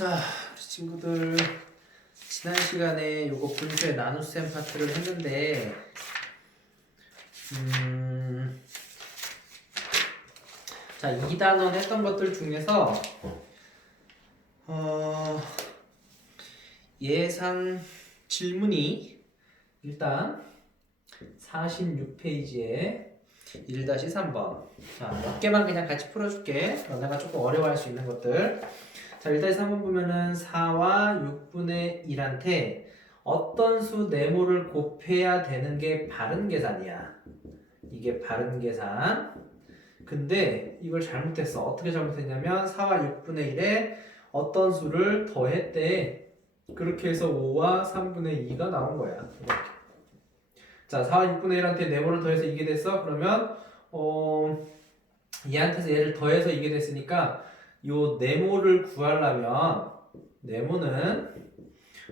자, 우리 친구들 지난 시간에 요거 분수의 나눗셈 파트를 했는데 자, 2단원 했던 것들 중에서 예상 질문이 일단 46페이지에 1-3번 자, 몇 개만 그냥 같이 풀어줄게. 너네가 조금 어려워할 수 있는 것들. 자, 1-3번 보면은 4와 6분의 1한테 어떤 수 네모를 곱해야 되는 게 바른 계산이야. 이게 바른 계산. 근데 이걸 잘못했어. 어떻게 잘못했냐면 4와 6분의 1에 어떤 수를 더했대. 그렇게 해서 5와 3분의 2가 나온 거야. 이렇게. 자, 4와 6분의 1한테 네모를 더해서 이게 됐어. 그러면 얘한테서 얘를 더해서 이게 됐으니까 요 네모를 구하려면 네모는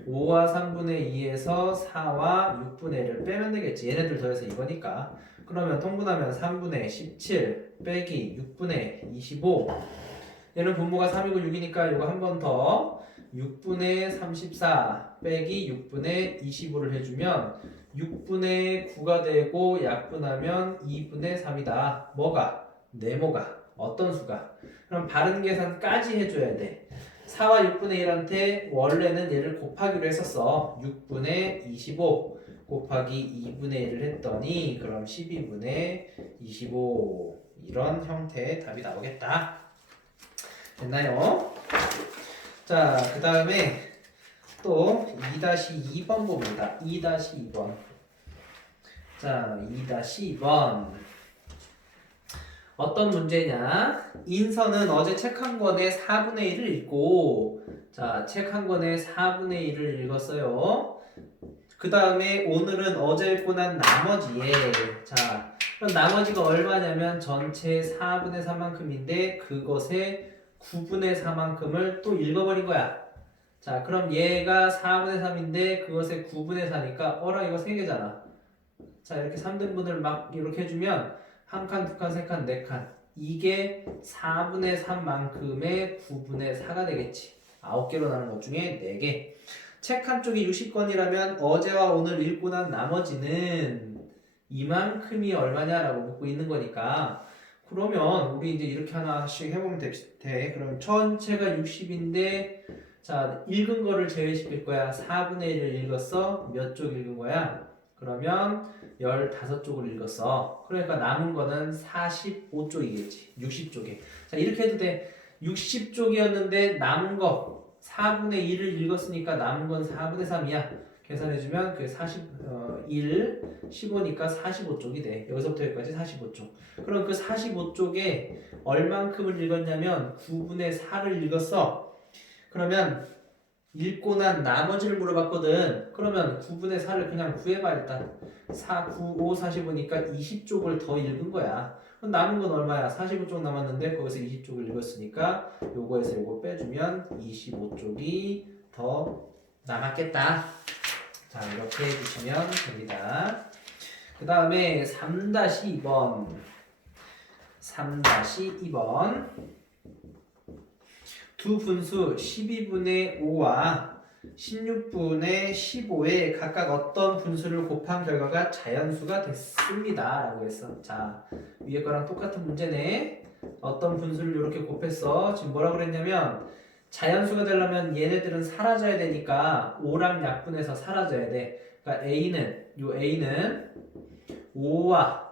5와 3분의 2에서 4와 6분의 1을 빼면 되겠지. 얘네들 더해서 이거니까. 그러면 통분하면 3분의 17 빼기 6분의 25. 얘는 분모가 3이고 6이니까 이거 한 번 더 6분의 34 빼기 6분의 25를 해주면 6분의 9가 되고 약분하면 2분의 3이다. 뭐가? 네모가. 어떤 수가? 그럼 바른 계산까지 해줘야 돼. 4와 6분의 1한테 원래는 얘를 곱하기로 했었어. 6분의 25 곱하기 2분의 1을 했더니 그럼 12분의 25 이런 형태의 답이 나오겠다. 됐나요? 자, 그 다음에 또 2-2번 봅니다. 2-2번. 자, 2-2번. 어떤 문제냐? 인서는 어제 책 한 권에 4분의 1을 읽고, 자, 책 한 권에 4분의 1을 읽었어요. 그 다음에 오늘은 어제 읽고 난 나머지에, 자, 그럼 나머지가 얼마냐면 전체 4분의 3만큼인데 그것의 9분의 4만큼을 또 읽어버린 거야. 자, 그럼 얘가 4분의 3인데 그것의 9분의 4니까 어라 이거 3개잖아. 자, 이렇게 3등분을 막 이렇게 해주면 한 칸, 두 칸, 세 칸, 네 칸. 이게 4분의 3만큼의 9분의 4가 되겠지. 9개로 나눈 것 중에 4개. 책 한쪽이 60권이라면 어제와 오늘 읽고 난 나머지는 이만큼이 얼마냐라고 묻고 있는 거니까 그러면 우리 이제 이렇게 하나씩 해보면 돼. 그럼 전체가 60인데 자, 읽은 거를 제외시킬 거야. 4분의 1을 읽었어. 몇 쪽 읽은 거야? 그러면 15쪽을 읽었어. 그러니까 남은 거는 45쪽이겠지. 60쪽에. 자, 이렇게 해도 돼. 60쪽이었는데 남은 거 4분의 1을 읽었으니까 남은 건 4분의 3이야. 계산해주면 그 1, 15니까 45쪽이 돼. 여기서부터 여기까지 45쪽. 그럼 그 45쪽에 얼만큼을 읽었냐면 9분의 4를 읽었어. 그러면 읽고 난 나머지를 물어봤거든. 그러면 9분의 4를 그냥 구해봐 일단. 4, 9, 5, 45니까 20쪽을 더 읽은 거야. 그럼 남은 건 얼마야? 45쪽 남았는데 거기서 20쪽을 읽었으니까 요거에서 요거 빼주면 25쪽이 더 남았겠다. 자, 이렇게 해주시면 됩니다. 그 다음에 3-2번. 3-2번. 두 분수 12분의 5와 16분의 15에 각각 어떤 분수를 곱한 결과가 자연수가 됐습니다. 라고 했어. 자, 위에 거랑 똑같은 문제네. 어떤 분수를 이렇게 곱했어. 지금 뭐라 그랬냐면 자연수가 되려면 얘네들은 사라져야 되니까 5랑 약분해서 사라져야 돼. 그러니까 A는 5와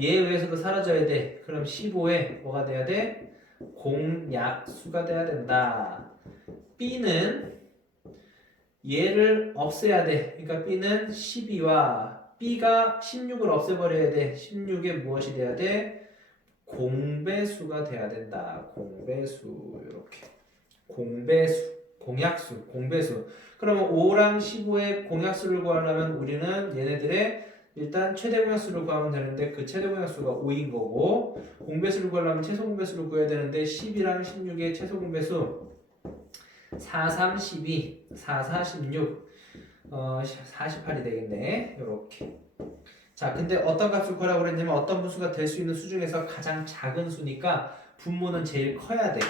얘에 의해서도 사라져야 돼. 그럼 15에 뭐가 돼야 돼? 공약수가 돼야 된다. B는 얘를 없애야 돼. 그러니까 B는 12와 B가 16을 없애버려야 돼. 16에 무엇이 돼야 돼? 공배수가 돼야 된다. 공배수. 이렇게. 공배수. 공약수. 공배수. 그러면 5랑 15의 공약수를 구하려면 우리는 얘네들의 일단 최대 공약수를 구하면 되는데 그 최대 공약수가 5인 거고 공배수를 구하려면 최소 공배수를 구해야 되는데 10이랑 16의 최소 공배수 4, 3, 12, 4, 4, 16 48이 되겠네. 요렇게. 자, 근데 어떤 값을 구하라고 그랬냐면 어떤 분수가 될 수 있는 수 중에서 가장 작은 수니까 분모는 제일 커야 돼.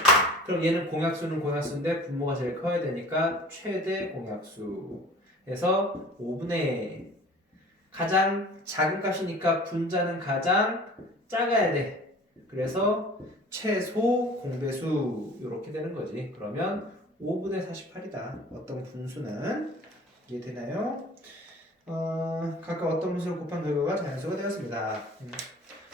그럼 얘는 공약수는 공약수인데 분모가 제일 커야 되니까 최대 공약수. 해서 5분의 가장 작은 값이니까 분자는 가장 작아야 돼. 그래서 최소 공배수 이렇게 되는 거지. 그러면 5분의 48이다. 어떤 분수는 이해되나요? 각각 어떤 분수를 곱한 결과가 자연수가 되었습니다.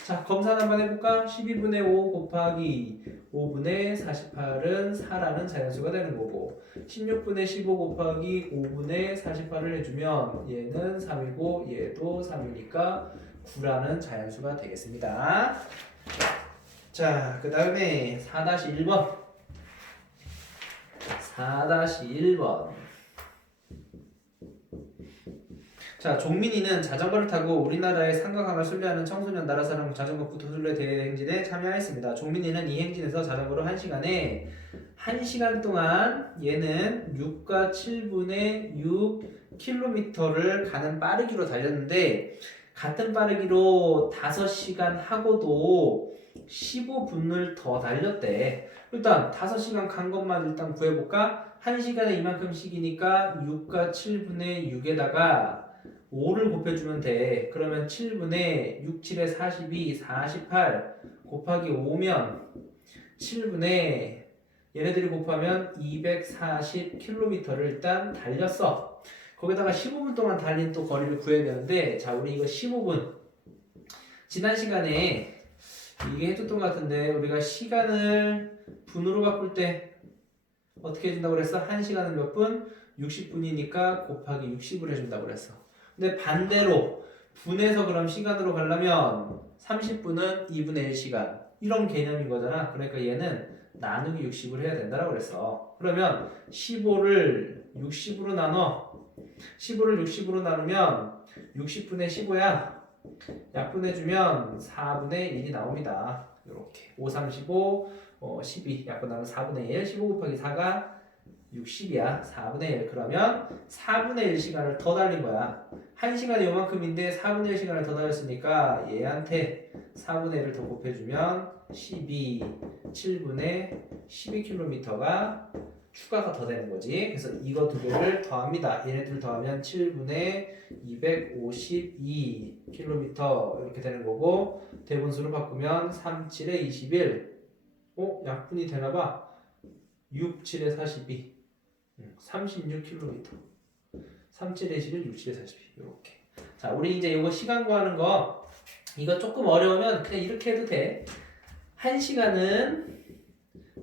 자, 검사 한번 해볼까? 12분의 5 곱하기 5분의 48은 4라는 자연수가 되는 거고 16분의 15 곱하기 5분의 48을 해주면 얘는 3이고 얘도 3이니까 9라는 자연수가 되겠습니다. 자, 그 다음에 4-1번 4-1번 자, 종민이는 자전거를 타고 우리나라의 산과강을 순례하는 청소년 나라사랑 자전거 구토순례 대회 행진에 참여했습니다. 종민이는 이 행진에서 자전거로 1시간에 1시간 동안 얘는 6과 7분의 6km를 가는 빠르기로 달렸는데 같은 빠르기로 5시간 하고도 15분을 더 달렸대. 일단 5시간 간 것만 일단 구해볼까? 1시간에 이만큼씩이니까 6과 7분의 6에다가 5를 곱해주면 돼. 그러면 7분의 6, 7에 42, 48 곱하기 5면 7분의 얘네들이 곱하면 240km를 일단 달렸어. 거기다가 15분 동안 달린 또 거리를 구해야 되는데 자, 우리 이거 15분 지난 시간에 이게 해줬던 것 같은데 우리가 시간을 분으로 바꿀 때 어떻게 해준다고 그랬어? 1시간은 몇 분? 60분이니까 곱하기 60을 해준다고 그랬어. 근데 반대로 분해서 그럼 시간으로 가려면 30분은 2분의 1시간 이런 개념인 거잖아. 그러니까 얘는 나누기 60을 해야 된다고 그랬어. 그러면 15를 60으로 나눠 15를 60으로 나누면 60분의 15야. 약분해주면 4분의 1이 나옵니다. 이렇게 5, 3, 15, 12 약분 나누면 4분의 1 15 곱하기 4가 60이야. 4분의 1 그러면 4분의 1시간을 더 달린 거야. 1시간에 요만큼인데 4분의 1시간을 더 달렸으니까 얘한테 4분의 1을 더 곱해주면 12 7분의 12km가 추가가 더 되는 거지. 그래서 이거 두 개를 더합니다. 얘네들 더하면 7분의 252km 이렇게 되는 거고 대분수로 바꾸면 3, 7에 21 약분이 되나봐. 6, 7에 42 36km 3, 7에 21, 6, 7에 42 이렇게. 자, 우리 이제 이거 시간 구하는 거 이거 조금 어려우면 그냥 이렇게 해도 돼. 1시간은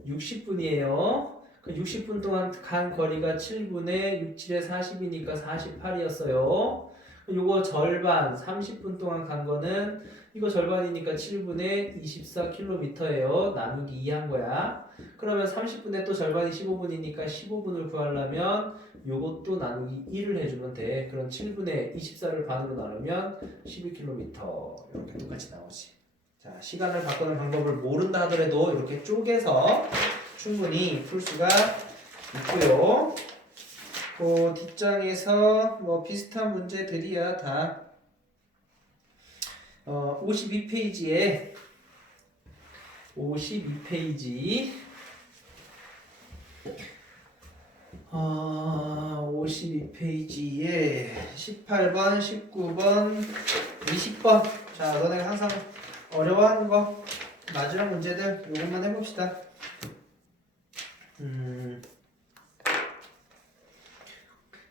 60분이에요. 그 60분 동안 간 거리가 7분의 6, 7에 40이니까 48이었어요. 요거 절반 30분 동안 간 거는 이거 절반이니까 7분의 24km예요. 나누기 2 한 거야. 그러면 30분의 또 절반이 15분이니까 15분을 구하려면 요것도 나누기 1을 해주면 돼. 그럼 7분의 24를 반으로 나누면 12km 이렇게 똑같이 나오지. 자, 시간을 바꾸는 방법을 모른다 하더라도 이렇게 쪼개서 충분히 풀 수가 있고요. 그 뒷장에서 뭐 비슷한 문제들이야 다. 52페이지에 52페이지 52페이지에 18번, 19번, 20번. 자, 너네가 항상 어려워하는 거 마지막 문제들 요것만 해봅시다.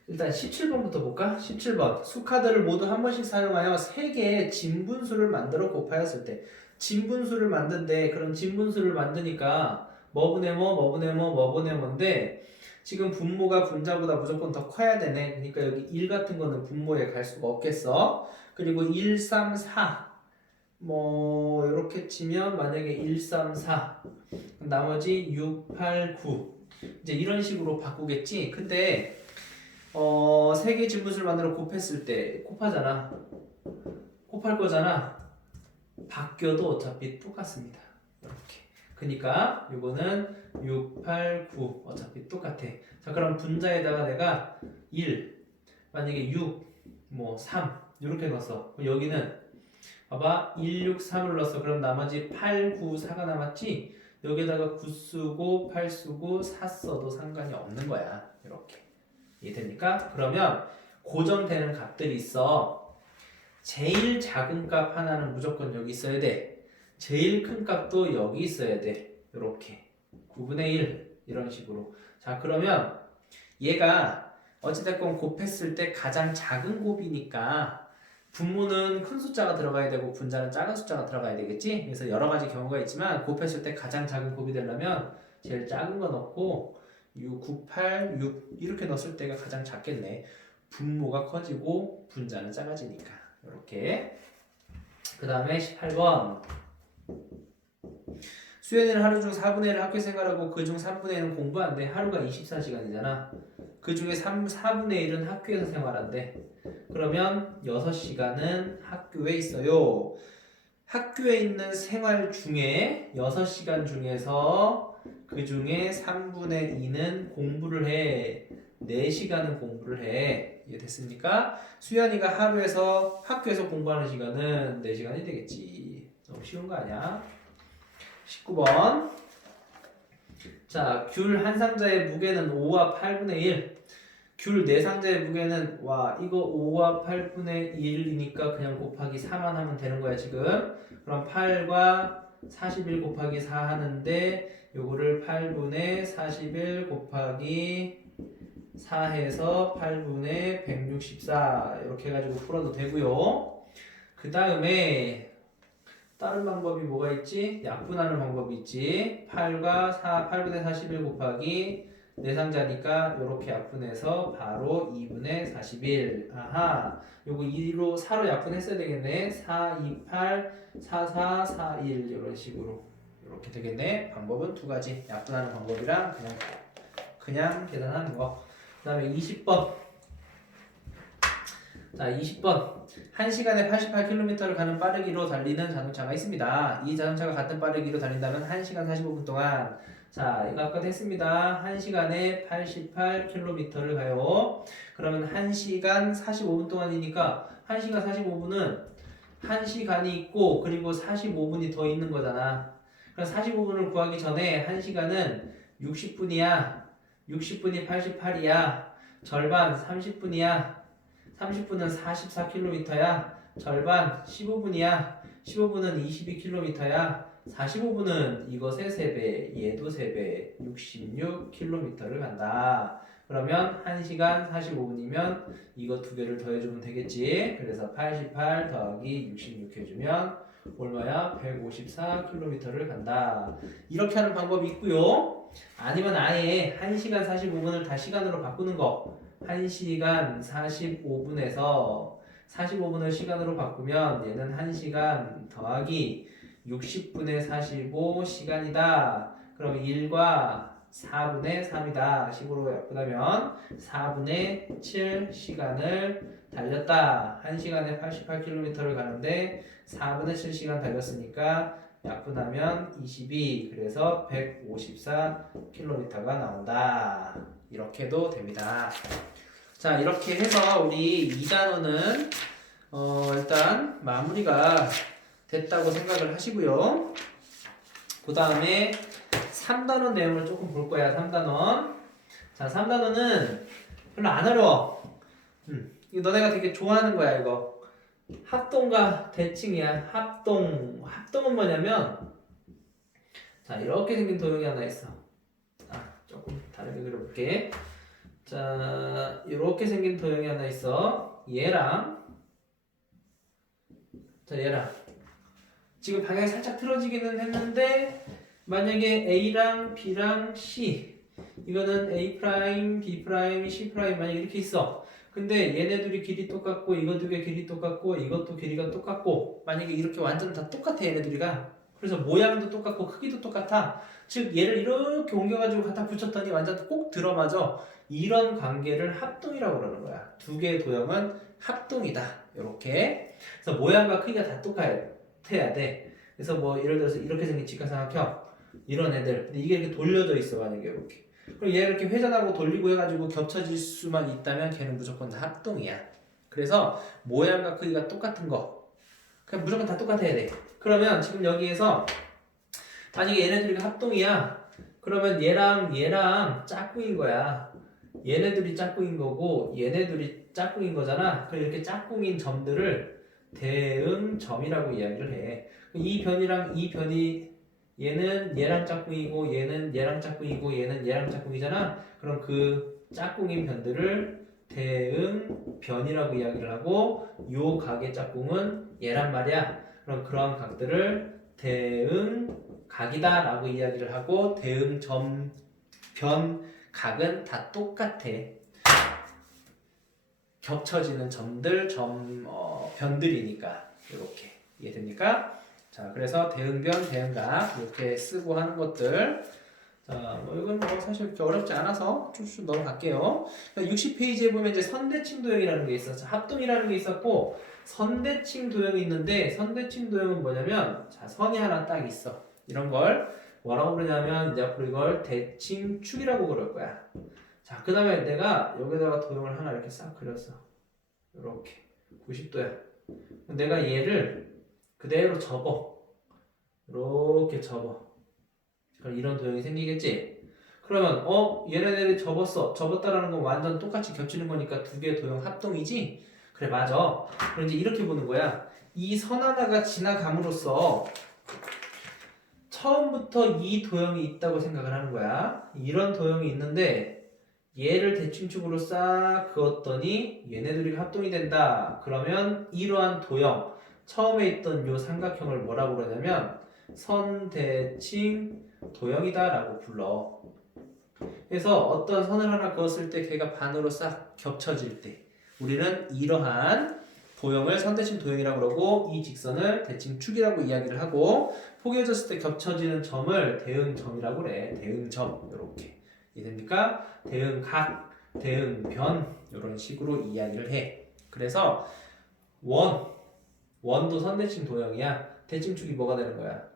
일단 17번부터 볼까? 17번 수카드를 모두 한 번씩 사용하여 3개의 진분수를 만들어 곱하였을 때 진분수를 만든데 그런 진분수를 만드니까 뭐분의 뭐, 뭐분의 뭐, 뭐분의 뭐인데 지금 분모가 분자보다 무조건 더 커야 되네. 그러니까 여기 1 같은 거는 분모에 갈 수가 없겠어. 그리고 1, 3, 4 뭐 이렇게 치면 만약에 1, 3, 4 나머지 6, 8, 9 이제 이런 식으로 바꾸겠지. 근데 3개 진분수를 만들어 곱했을 때 곱하잖아. 곱할 거잖아. 바뀌어도 어차피 똑같습니다. 이렇게. 그러니까 이거는 6, 8, 9 어차피 똑같아. 자, 그럼 분자에다가 내가 1 만약에 6 뭐 3 이렇게 넣었어. 여기는 봐봐 1, 6, 3을 넣었어. 그럼 나머지 8, 9, 4가 남았지? 여기다가 9 쓰고 8 쓰고 4 써도 상관이 없는 거야. 이렇게. 이해됩니까? 그러면 고정되는 값들이 있어. 제일 작은 값 하나는 무조건 여기 있어야 돼. 제일 큰 값도 여기 있어야 돼. 이렇게 9분의 1 이런 식으로. 자, 그러면 얘가 어찌됐건 곱했을 때 가장 작은 곱이니까 분모는 큰 숫자가 들어가야 되고 분자는 작은 숫자가 들어가야 되겠지? 그래서 여러 가지 경우가 있지만 곱했을 때 가장 작은 곱이 되려면 제일 작은 거 넣고 6, 9, 8, 6 이렇게 넣었을 때가 가장 작겠네. 분모가 커지고 분자는 작아지니까. 이렇게. 그 다음에 18번. 수연이는 하루 중 4분의 1을 학교 생활하고 그중 3분의 1은 공부한대. 하루가 24시간이잖아. 그 중에 4분의 1은 학교에서 생활한대. 그러면 6시간은 학교에 있어요. 학교에 있는 생활 중에 6시간 중에서 그 중에 3분의 2는 공부를 해. 4시간은 공부를 해. 이해됐습니까? 수연이가 하루에서 학교에서 공부하는 시간은 4시간이 되겠지. 너무 쉬운 거 아니야? 19번. 자, 귤 한 상자의 무게는 5와 8분의 1. 귤 4상자의 무게는 와 이거 5와 8분의 1이니까 그냥 곱하기 4만 하면 되는 거야 지금. 그럼 8과 41 곱하기 4 하는데 요거를 8분의 41 곱하기 4 해서 8분의 164 이렇게 해가지고 풀어도 되고요. 그 다음에 다른 방법이 뭐가 있지? 약분하는 방법이 있지. 8과 4, 8분의 41 곱하기 4상자니까 이렇게 약분해서 바로 2분의 41. 아하. 요거 2로 4로 약분했어야 되겠네. 4, 2, 8, 4, 4, 4, 1 이런 식으로 이렇게 되겠네. 방법은 두 가지. 약분하는 방법이랑 그냥 계산하는 거. 그 다음에 20번. 자, 20번. 1시간에 88km를 가는 빠르기로 달리는 자동차가 있습니다. 이 자동차가 같은 빠르기로 달린다면 1시간 45분 동안. 자, 이거 아까 했습니다. 1시간에 88km를 가요. 그러면 1시간 45분 동안이니까 1시간 45분은 1시간이 있고 그리고 45분이 더 있는 거잖아. 그럼 45분을 구하기 전에 1시간은 60분이야. 60분이 88이야. 절반 30분이야. 30분은 44km야. 절반 15분이야. 15분은 22km야. 45분은 이것의 3배, 얘도 3배, 66km를 간다. 그러면 1시간 45분이면 이거 두 개를 더해주면 되겠지. 그래서 88 더하기 66 해주면 얼마야? 154km를 간다. 이렇게 하는 방법이 있고요. 아니면 아예 1시간 45분을 다 시간으로 바꾸는 거. 1시간 45분에서 45분을 시간으로 바꾸면 얘는 1시간 더하기 60분의 45 시간이다. 그럼 1과 4분의 3이다. 식으로 약분하면 4분의 7 시간을 달렸다. 1시간에 88km를 가는데 4분의 7시간 달렸으니까 약분하면 22. 그래서 154km가 나온다. 이렇게도 됩니다. 자, 이렇게 해서 우리 2단원은 일단 마무리가 됐다고 생각을 하시고요. 그 다음에 3단원 내용을 조금 볼 거야. 3단원. 자, 3단원은 별로 안 어려워. 이거 너네가 되게 좋아하는 거야. 이거 합동과 대칭이야. 합동은 뭐냐면 자, 이렇게 생긴 도형이 하나 있어. 조금 다르게 그려볼게. 자, 이렇게 생긴 도형이 하나 있어. 얘랑 지금 방향이 살짝 틀어지기는 했는데 만약에 A랑 B랑 C 이거는 A 프라임, B 프라임, C 프라임 만약에 이렇게 있어. 근데 얘네들이 길이 똑같고 이거 두 개 길이 똑같고 이것도 길이가 똑같고 만약에 이렇게 완전 다 똑같아 얘네들이가. 그래서 모양도 똑같고 크기도 똑같아. 즉 얘를 이렇게 옮겨가지고 갖다 붙였더니 완전 꼭 들어맞아. 이런 관계를 합동이라고 그러는 거야. 두 개의 도형은 합동이다. 이렇게. 그래서 모양과 크기가 다 똑같아야 돼. 그래서 뭐 예를 들어서 이렇게 생긴 직각삼각형 이런 애들. 근데 이게 이렇게 돌려져 있어 만약에 이렇게. 그럼 얘를 이렇게 회전하고 돌리고 해가지고 겹쳐질 수만 있다면 걔는 무조건 다 합동이야. 그래서 모양과 크기가 똑같은 거 그냥 무조건 다 똑같아야 돼. 그러면 지금 여기에서 만약에 얘네들이 합동이야. 그러면 얘랑 짝꿍인 거야. 얘네들이 짝꿍인 거고 얘네들이 짝꿍인 거잖아. 그럼 이렇게 짝꿍인 점들을 대응점이라고 이야기를 해. 이 변이랑 이 변이 얘는 얘랑 짝꿍이고 얘는 얘랑 짝꿍이고 얘는 얘랑 짝꿍이잖아. 그럼 그 짝꿍인 변들을 대응변이라고 이야기를 하고 요 각의 짝꿍은 얘란 말이야. 그럼 그러한 각들을 대응각이다 라고 이야기를 하고 대응점, 변, 각은 다 똑같아. 겹쳐지는 점들, 변들이니까 이렇게 이해됩니까? 자, 그래서 대응변, 대응각 이렇게 쓰고 하는 것들. 자, 뭐 이건 뭐 사실 그렇게 어렵지 않아서 쭉쭉 넘어갈게요. 60페이지에 보면 이제 선대칭 도형이라는 게 있어. 자, 합동이라는 게 있었고 선대칭 도형이 있는데 선대칭 도형은 뭐냐면 자, 선이 하나 딱 있어. 이런 걸 뭐라고 부르냐면 이제 앞으로 이걸 대칭축이라고 그럴 거야. 자, 그 다음에 내가 여기다가 도형을 하나 이렇게 싹 그렸어. 이렇게 90도야. 내가 얘를 그대로 접어. 이렇게 접어. 그럼 이런 도형이 생기겠지? 그러면 얘네들이 접었다라는 건 완전 똑같이 겹치는 거니까 두 개의 도형 합동이지? 그래, 맞아. 그럼 이제 이렇게 보는 거야. 이 선 하나가 지나감으로써 처음부터 이 도형이 있다고 생각을 하는 거야. 이런 도형이 있는데 얘를 대칭축으로 싹 그었더니 얘네들이 합동이 된다. 그러면 이러한 도형, 처음에 있던 요 삼각형을 뭐라고 그러냐면 선대칭 도형이다 라고 불러. 그래서 어떤 선을 하나 그었을 때 걔가 반으로 싹 겹쳐질 때 우리는 이러한 도형을 선대칭 도형이라고 그러고 이 직선을 대칭축이라고 이야기를 하고 포개졌을 때 겹쳐지는 점을 대응점이라고 그래. 대응점 이렇게 이해됩니까? 대응각, 대응변 이런 식으로 이야기를 해. 그래서 원도 선대칭 도형이야. 대칭축이 뭐가 되는 거야?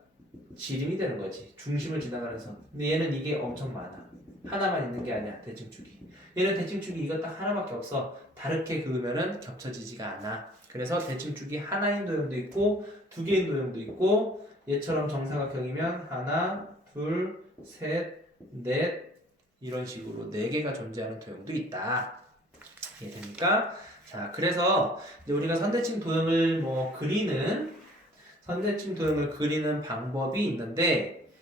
지름이 되는 거지. 중심을 지나가는 선. 근데 얘는 이게 엄청 많아. 하나만 있는 게 아니야. 대칭축이. 얘는 대칭축이 이거 딱 하나밖에 없어. 다르게 그으면은 겹쳐지지가 않아. 그래서 대칭축이 하나인 도형도 있고 두 개인 도형도 있고 얘처럼 정사각형이면 하나, 둘, 셋, 넷 이런 식으로 네 개가 존재하는 도형도 있다. 이해됩니까? 자, 그래서 이제 우리가 선대칭 도형을 선대칭 도형을 그리는 방법이 있는데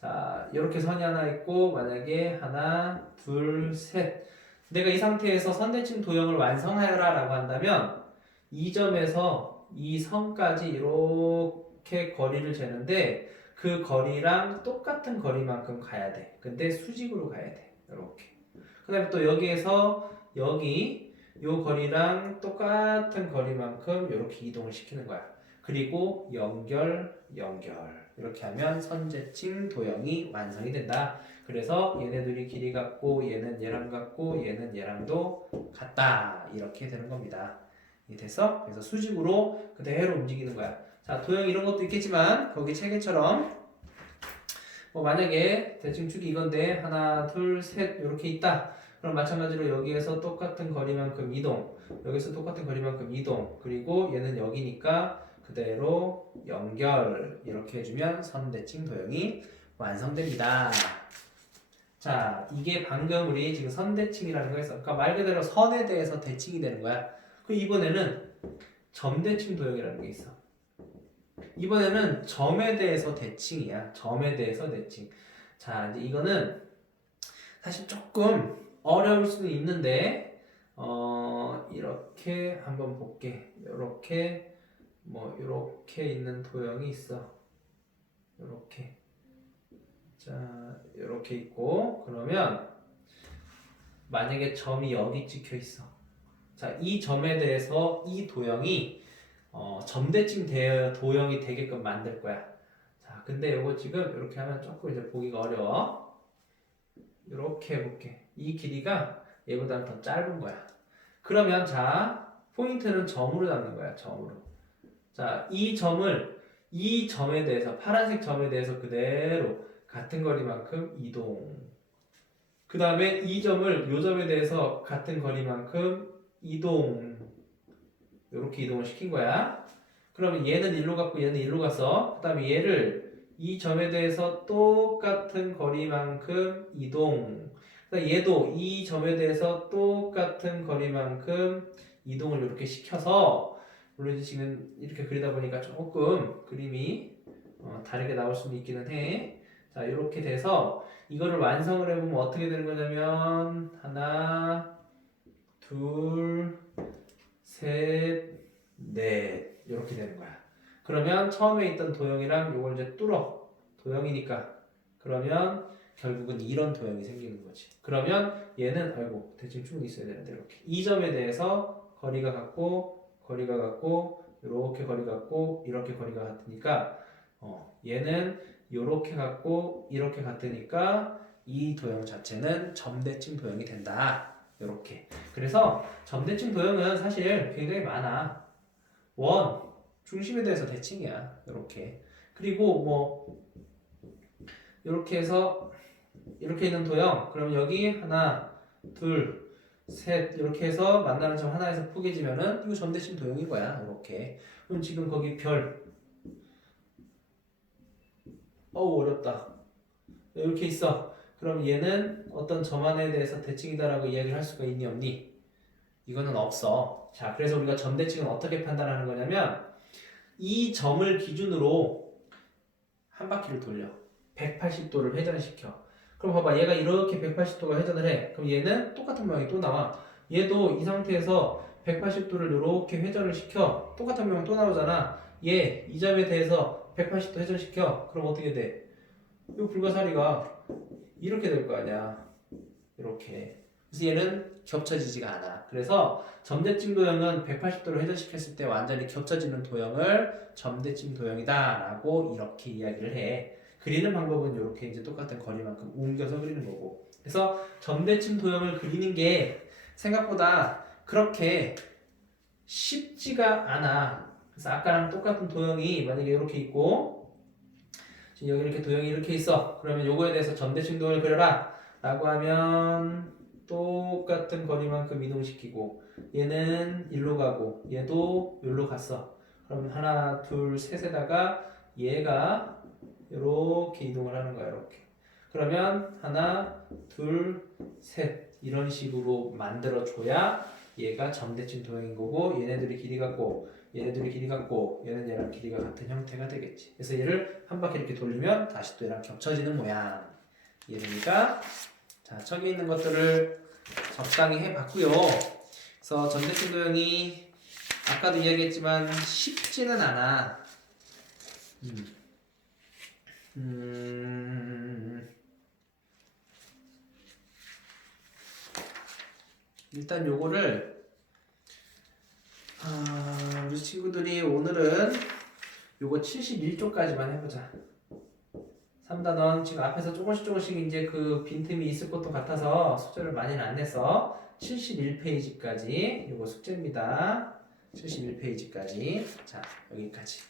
자, 이렇게 선이 하나 있고 만약에 하나, 둘, 셋 내가 이 상태에서 선대칭 도형을 완성하여라 라고 한다면 이 점에서 이 선까지 이렇게 거리를 재는데 그 거리랑 똑같은 거리만큼 가야 돼. 근데 수직으로 가야 돼. 이렇게. 그 다음에 또 여기에서 여기 요 거리랑 똑같은 거리만큼 이렇게 이동을 시키는 거야. 그리고 연결 이렇게 하면 선대칭 도형이 완성이 된다. 그래서 얘네들이 길이 같고 얘는 얘랑 같고 얘는 얘랑도 같다. 이렇게 되는 겁니다. 이해됐어? 그래서 수직으로 그대로 움직이는 거야. 자, 도형 이런 것도 있겠지만 거기 체계처럼 만약에 대칭축이 이건데 하나, 둘, 셋 이렇게 있다. 그럼 마찬가지로 여기에서 똑같은 거리만큼 이동, 여기서 똑같은 거리만큼 이동, 그리고 얘는 여기니까 그대로 연결 이렇게 해주면 선대칭 도형이 완성됩니다. 자, 이게 방금 우리 지금 선대칭이라는 거 했어. 그러니까 말 그대로 선에 대해서 대칭이 되는 거야. 그 이번에는 점대칭 도형이라는 게 있어. 이번에는 점에 대해서 대칭이야. 점에 대해서 대칭. 자, 이제 이거는 사실 조금 어려울 수는 있는데 이렇게 한번 볼게. 이렇게 이렇게 있는 도형이 있어. 이렇게. 자, 이렇게 있고 그러면 만약에 점이 여기 찍혀 있어. 자, 이 점에 대해서 이 도형이 점대칭 도형이 되게끔 만들 거야. 자, 근데 이거 지금 이렇게 하면 조금 이제 보기가 어려워. 이렇게 해볼게. 이 길이가 얘보다는 더 짧은 거야. 그러면 자, 포인트는 점으로 잡는 거야. 점으로. 자, 이 점에 대해서 파란색 점에 대해서 그대로 같은 거리만큼 이동. 그 다음에 이 점에 대해서 같은 거리만큼 이동. 이렇게 이동을 시킨 거야. 그러면 얘는 일로 갔고 얘는 일로 갔어. 그 다음에 얘를 이 점에 대해서 똑같은 거리만큼 이동. 그러니까 얘도 이 점에 대해서 똑같은 거리만큼 이동을 이렇게 시켜서, 물론 지금 이렇게 그리다 보니까 조금 그림이 다르게 나올 수는 있기는 해. 자, 이렇게 돼서 이거를 완성을 해보면 어떻게 되는 거냐면 하나, 둘, 셋, 넷 이렇게 되는 거야. 그러면 처음에 있던 도형이랑 요걸 이제 뚫어. 도형이니까. 그러면 결국은 이런 도형이 생기는 거지. 그러면 얘는 아이고 대칭 충분히 있어야 되는데 이렇게 이 점에 대해서 거리가 같고 이렇게 거리가 같고 이렇게 거리가 같으니까 얘는 이렇게 같고 이렇게 같으니까 이 도형 자체는 점대칭 도형이 된다. 이렇게. 그래서 점대칭 도형은 사실 굉장히 많아. 원 중심에 대해서 대칭이야. 이렇게. 그리고 뭐 이렇게 해서 이렇게 있는 도형. 그럼 여기 하나, 둘, 셋 이렇게 해서 만나는 점 하나에서 포개지면은 이거 점대칭 도형인 거야. 이렇게. 그럼 지금 거기 별. 어우 어렵다. 이렇게 있어. 그럼 얘는 어떤 점 하나에 대해서 대칭이다라고 이야기를 할 수가 있니 없니? 이거는 없어. 자, 그래서 우리가 점대칭은 어떻게 판단하는 거냐면 이 점을 기준으로 한 바퀴를 돌려. 180도를 회전시켜. 그럼 봐봐. 얘가 이렇게 180도가 회전을 해. 그럼 얘는 똑같은 모양이 또 나와. 얘도 이 상태에서 180도를 이렇게 회전을 시켜. 똑같은 모양 또 나오잖아. 얘 이 점에 대해서 180도 회전시켜. 그럼 어떻게 돼? 이 불가사리가 이렇게 될 거 아니야. 이렇게. 그래서 얘는 겹쳐지지가 않아. 그래서 점대칭 도형은 180도를 회전시켰을 때 완전히 겹쳐지는 도형을 점대칭 도형이다 라고 이렇게 이야기를 해. 그리는 방법은 이렇게 이제 똑같은 거리만큼 옮겨서 그리는 거고. 그래서 점대칭 도형을 그리는 게 생각보다 그렇게 쉽지가 않아. 그래서 아까랑 똑같은 도형이 만약에 이렇게 있고 지금 여기 이렇게 도형이 이렇게 있어. 그러면 요거에 대해서 점대칭 도형을 그려라 라고 하면 똑같은 거리만큼 이동시키고 얘는 일로 가고 얘도 여기로 갔어. 그럼 하나 둘 셋에다가 얘가 이렇게 이동을 하는 거야. 이렇게. 그러면 하나 둘 셋 이런 식으로 만들어 줘야 얘가 점대칭 도형인 거고 얘네들이 길이 같고 얘네들이 길이 같고 얘는 얘랑 길이가 같은 형태가 되겠지. 그래서 얘를 한 바퀴 이렇게 돌리면 다시 또 얘랑 겹쳐지는 모양. 얘니까 자, 저기 있는 것들을 적당히 해봤고요. 그래서 점대칭 도형이 아까도 이야기했지만 쉽지는 않아. 일단 요거를 우리 친구들이 오늘은 요거 71쪽까지만 해보자. 3단원 지금 앞에서 조금씩 이제 그 빈틈이 있을 것도 같아서 숙제를 많이는 안 내서 71페이지까지 요거 숙제입니다. 71페이지까지 자 여기까지